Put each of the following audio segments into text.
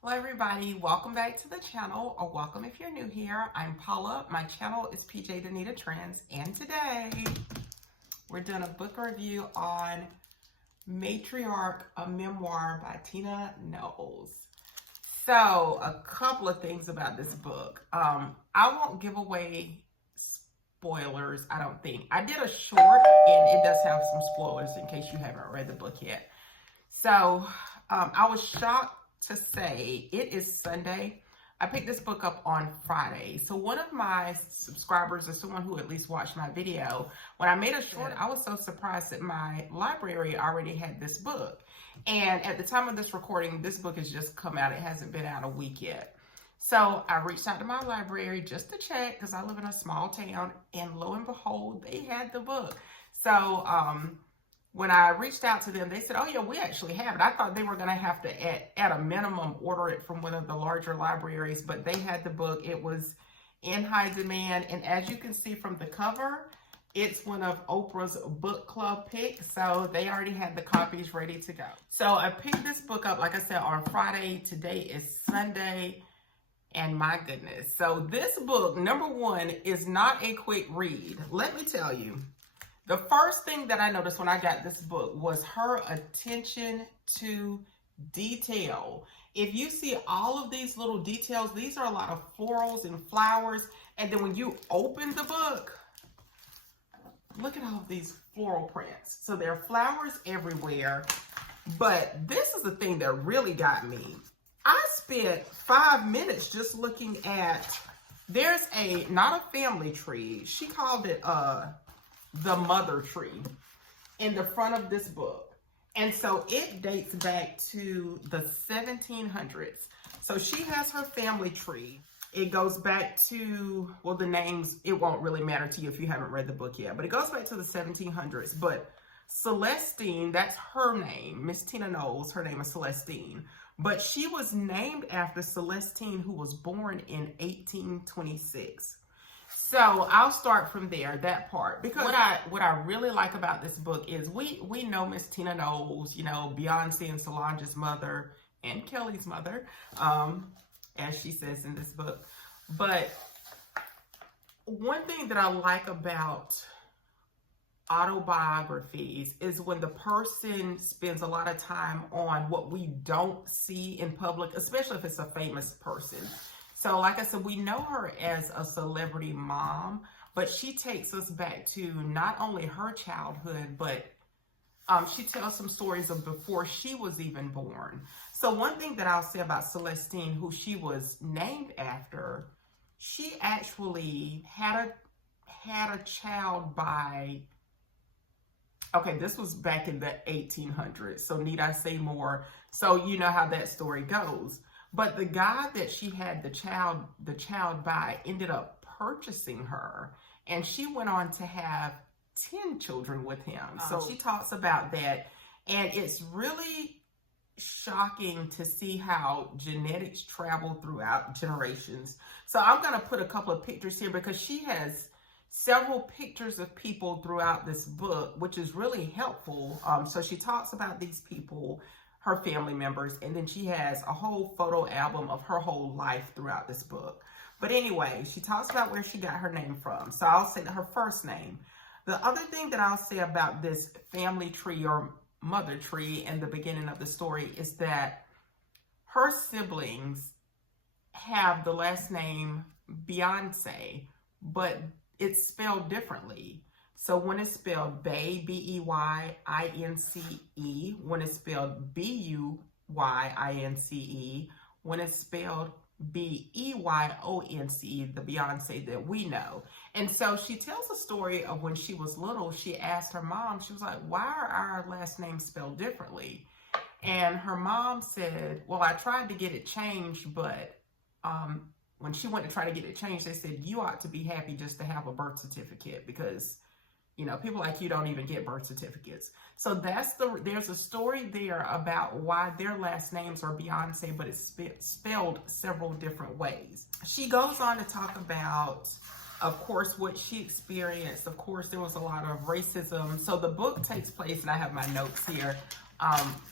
Hello everybody, welcome back to the channel, or welcome if you're new here. I'm Paula, my channel is PJ Danita Trends, and today we're doing a book review on Matriarch, a memoir by Tina Knowles. So, a couple of things about this book. I won't give away spoilers, I don't think. I did a short, and it does have some spoilers in case you haven't read the book yet. So, I was shocked to say it is Sunday. I picked this book up on Friday. So one of my subscribers, or someone who at least watched my video, when I made a short, I was so surprised that my library already had this book. And at the time of this recording, this book has just come out. It hasn't been out a week yet. So I reached out to my library just to check, because I live in a small town, and lo and behold, they had the book. So when I reached out to them, they said, oh yeah, we actually have it. I thought they were going to have to, at a minimum, order it from one of the larger libraries, but they had the book. It was in high demand. And as you can see from the cover, it's one of Oprah's book club picks. So they already had the copies ready to go. So I picked this book up, like I said, on Friday. Today is Sunday. And my goodness. So this book, number one, is not a quick read. Let me tell you. The first thing that I noticed when I got this book was her attention to detail. If you see all of these little details, these are a lot of florals and flowers. And then when you open the book, look at all of these floral prints. So there are flowers everywhere. But this is the thing that really got me. I spent 5 minutes just looking at, there's not a family tree. She called it the mother tree in the front of this book. And so it dates back to the 1700s. So she has her family tree. It goes back to, well, the names, it won't really matter to you if you haven't read the book yet, but it goes back to the 1700s. But Celestine, that's her name. Miss Tina Knowles, her name is Celestine. But she was named after Celestine, who was born in 1826. So I'll start from there, that part, because what I really like about this book is we know Miss Tina Knowles, you know, Beyoncé and Solange's mother and Kelly's mother, as she says in this book. But one thing that I like about autobiographies is when the person spends a lot of time on what we don't see in public, especially if it's a famous person. So like I said, we know her as a celebrity mom, but she takes us back to not only her childhood, but she tells some stories of before she was even born. So one thing that I'll say about Celestine, who she was named after, she actually had a child by, okay, this was back in the 1800s. So need I say more? So you know how that story goes. But the guy that she had the child by ended up purchasing her, and she went on to have 10 children with him. So she talks about that, and it's really shocking to see how genetics travel throughout generations. So I'm going to put a couple of pictures here because she has several pictures of people throughout this book, which is really helpful. So she talks about these people, her family members, and then she has a whole photo album of her whole life throughout this book. But anyway, she talks about where she got her name from. So I'll say her first name. The other thing that I'll say about this family tree or mother tree in the beginning of the story is that her siblings have the last name Beyoncé, but it's spelled differently. So when it's spelled Bay, B-E-Y-I-N-C-E, when it's spelled B-U-Y-I-N-C-E, when it's spelled B-E-Y-O-N-C-E, the Beyonce that we know. And so she tells a story of when she was little, she asked her mom, she was like, why are our last names spelled differently? And her mom said, well, I tried to get it changed, but when she went to try to get it changed, they said, you ought to be happy just to have a birth certificate because, you know, people like you don't even get birth certificates. So there's a story there about why their last names are Beyoncé, but it's spelled several different ways. She goes on to talk about, of course, what she experienced. Of course, there was a lot of racism. So the book takes place, and I have my notes here,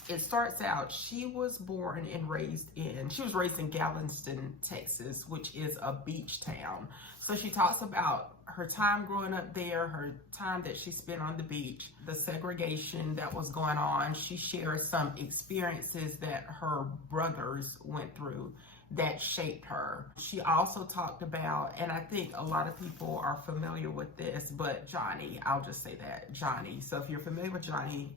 It starts out, she was raised in Galveston, Texas, which is a beach town. So she talks about her time growing up there, her time that she spent on the beach, the segregation that was going on. She shares some experiences that her brothers went through that shaped her. She also talked about, and I think a lot of people are familiar with this, but Johnny, I'll just say that, Johnny. So if you're familiar with Johnny,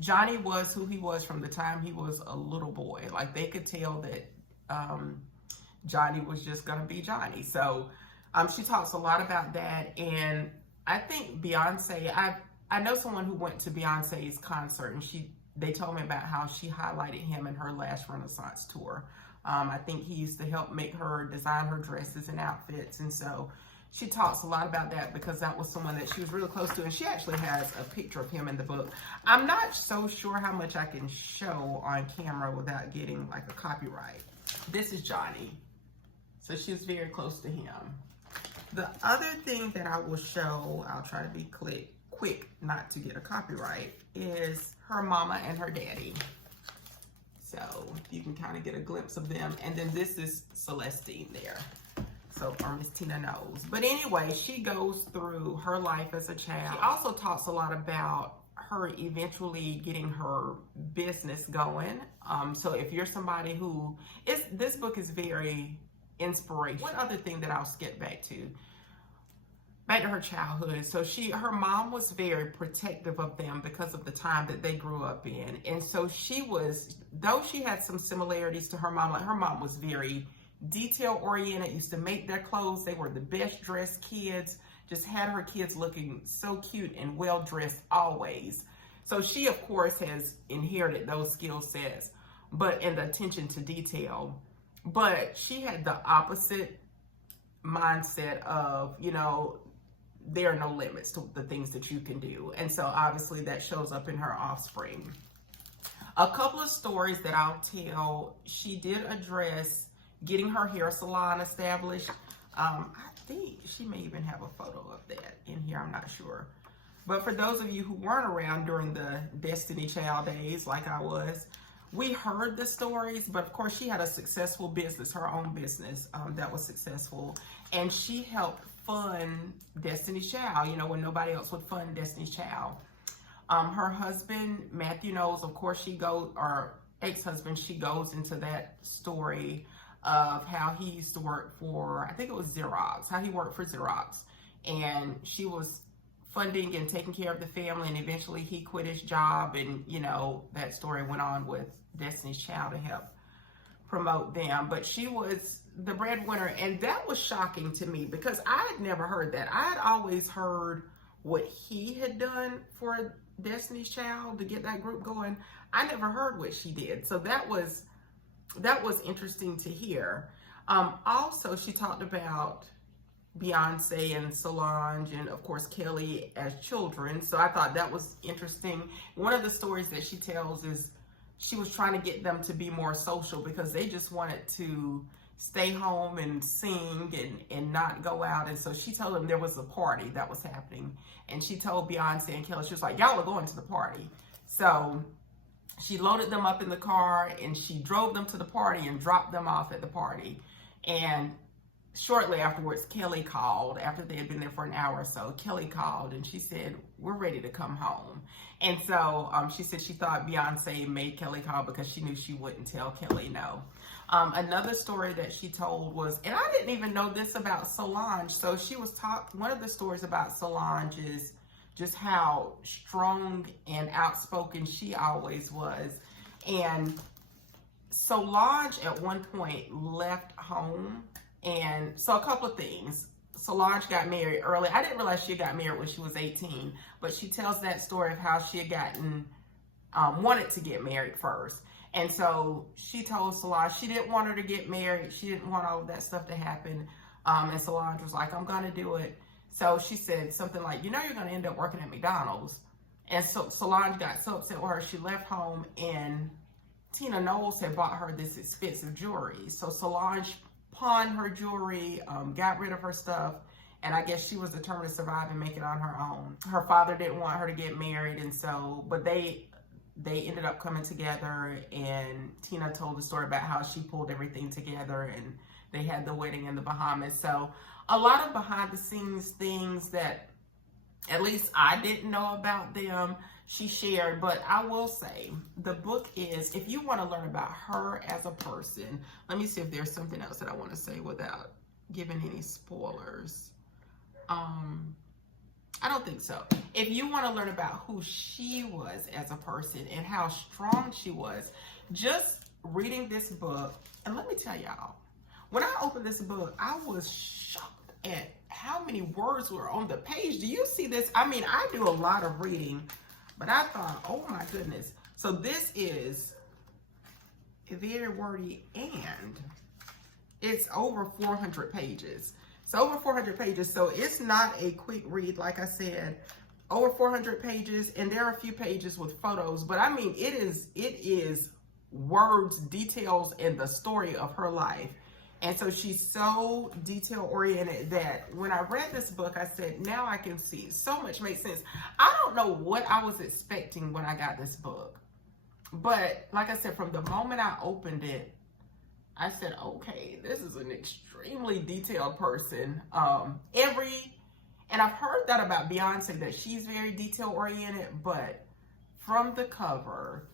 Johnny was who he was from the time he was a little boy. Like, they could tell that Johnny was just gonna be Johnny. So she talks a lot about that. And I think Beyonce, I know someone who went to Beyonce's concert, and they told me about how she highlighted him in her last Renaissance tour. I think he used to help make her design her dresses and outfits. And so she talks a lot about that because that was someone that she was really close to. And she actually has a picture of him in the book. I'm not so sure how much I can show on camera without getting like a copyright. This is Johnny. So she was very close to him. The other thing that I will show, I'll try to be quick not to get a copyright, is her mama and her daddy. So you can kind of get a glimpse of them. And then this is Celestine there. So, or Miss Tina Knowles. But anyway, she goes through her life as a child. She also talks a lot about her eventually getting her business going. So if you're somebody who this book is very inspirational. One other thing that I'll skip back to her childhood. So her mom was very protective of them because of the time that they grew up in. And so though she had some similarities to her mom, like her mom was very detail oriented, used to make their clothes. They were the best dressed kids, just had her kids looking so cute and well dressed always. So she, of course, has inherited those skill sets, but in the attention to detail. But she had the opposite mindset of, there are no limits to the things that you can do. And so obviously that shows up in her offspring. A couple of stories that I'll tell, she did address getting her hair salon established. I think she may even have a photo of that in here, I'm not sure. But for those of you who weren't around during the Destiny Child days like I was, we heard the stories, but of course she had a successful business, her own business that was successful. And she helped fund Destiny's Child, when nobody else would fund Destiny's Child. Her husband, Matthew Knowles, of course ex-husband, she goes into that story of how he used to work for, I think it was Xerox, how he worked for Xerox. And she was funding and taking care of the family, and eventually he quit his job, and that story went on with Destiny's Child to help promote them. But she was the breadwinner, and that was shocking to me because I had never heard that. I had always heard what he had done for Destiny's Child to get that group going. I never heard what she did, so that was interesting to hear. Also, she talked about Beyonce and Solange and of course Kelly as children. So I thought that was interesting. One of the stories that she tells is she was trying to get them to be more social because they just wanted to stay home and sing and not go out. And so she told them there was a party that was happening. And she told Beyonce and Kelly, she was like, y'all are going to the party. So she loaded them up in the car and she drove them to the party and dropped them off at the party. And shortly afterwards, Kelly called. After they had been there for an hour or so, Kelly called and she said, we're ready to come home. And so she said she thought Beyonce made Kelly call because she knew she wouldn't tell Kelly no. Another story that she told was, and I didn't even know this about Solange. So she was one of the stories about Solange is just how strong and outspoken she always was. And Solange at one point left home. And so a couple of things. Solange got married early. I didn't realize she got married when she was 18, but she tells that story of how she had wanted to get married first. And so she told Solange she didn't want her to get married. She didn't want all of that stuff to happen. And Solange was like, I'm going to do it. So she said something like, you're going to end up working at McDonald's. And so Solange got so upset with her, she left home, and Tina Knowles had bought her this expensive jewelry. So Solange pawned her jewelry, got rid of her stuff, and I guess she was determined to survive and make it on her own. Her father didn't want her to get married, and so, but they ended up coming together, and Tina told the story about how she pulled everything together and they had the wedding in the Bahamas. So a lot of behind the scenes things that at least I didn't know about them, she shared. But I will say the book is, if you want to learn about her as a person, let me see if there's something else that I want to say without giving any spoilers. I don't think so. If you want to learn about who she was as a person and how strong she was, just reading this book, and let me tell y'all, when I opened this book, I was shocked at how many words were on the page. Do you see this? I mean, I do a lot of reading, but I thought, oh my goodness. So this is very wordy, and it's over 400 pages. It's over 400 pages, so it's not a quick read. Like I said, over 400 pages, and there are a few pages with photos, but I mean, it is words, details, and the story of her life. And so she's so detail oriented that when I read this book, I said, now I can see so much makes sense. I don't know what I was expecting when I got this book, but like I said, from the moment I opened it, I said, okay, this is an extremely detailed person. And I've heard that about Beyonce, that she's very detail oriented, but from the cover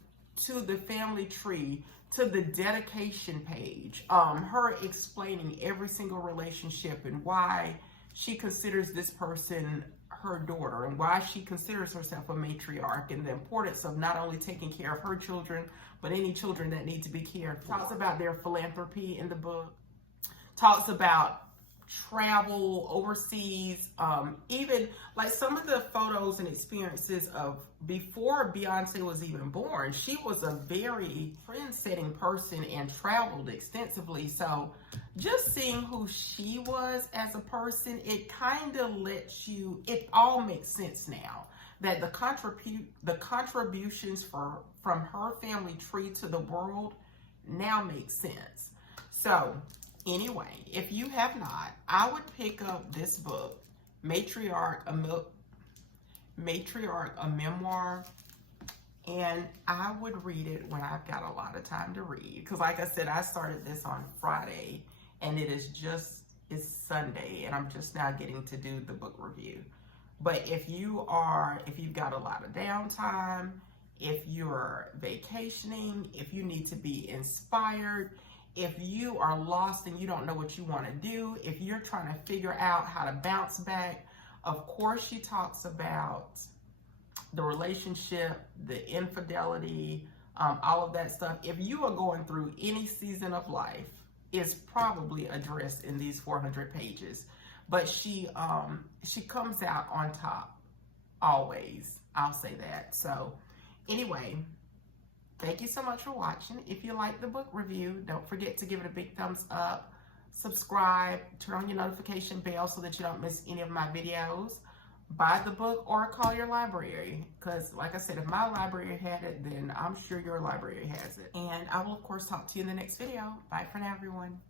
to the family tree to the dedication page, her explaining every single relationship and why she considers this person her daughter and why she considers herself a matriarch, and the importance of not only taking care of her children, but any children that need to be cared for. Talks about their philanthropy in the book, talks about travel overseas, even like some of the photos and experiences of before Beyonce was even born. She was a very trend-setting person and traveled extensively. So just seeing who she was as a person, it kind of lets you, it all makes sense now that the contributions from her family tree to the world now makes sense. So anyway, if you have not, I would pick up this book, Matriarch, a Memoir, and I would read it when I've got a lot of time to read. Because like I said, I started this on Friday, and it's Sunday, and I'm just now getting to do the book review. But if you've got a lot of downtime, if you're vacationing, if you need to be inspired, if you are lost and you don't know what you want to do, if you're trying to figure out how to bounce back, of course she talks about the relationship, the infidelity, all of that stuff. If you are going through any season of life, it's probably addressed in these 400 pages. But she comes out on top, always. I'll say that. So anyway, thank you so much for watching. If you like the book review, don't forget to give it a big thumbs up, subscribe, turn on your notification bell so that you don't miss any of my videos. Buy the book or call your library, because like I said, if my library had it, then I'm sure your library has it. And I will of course talk to you in the next video. Bye for now, everyone.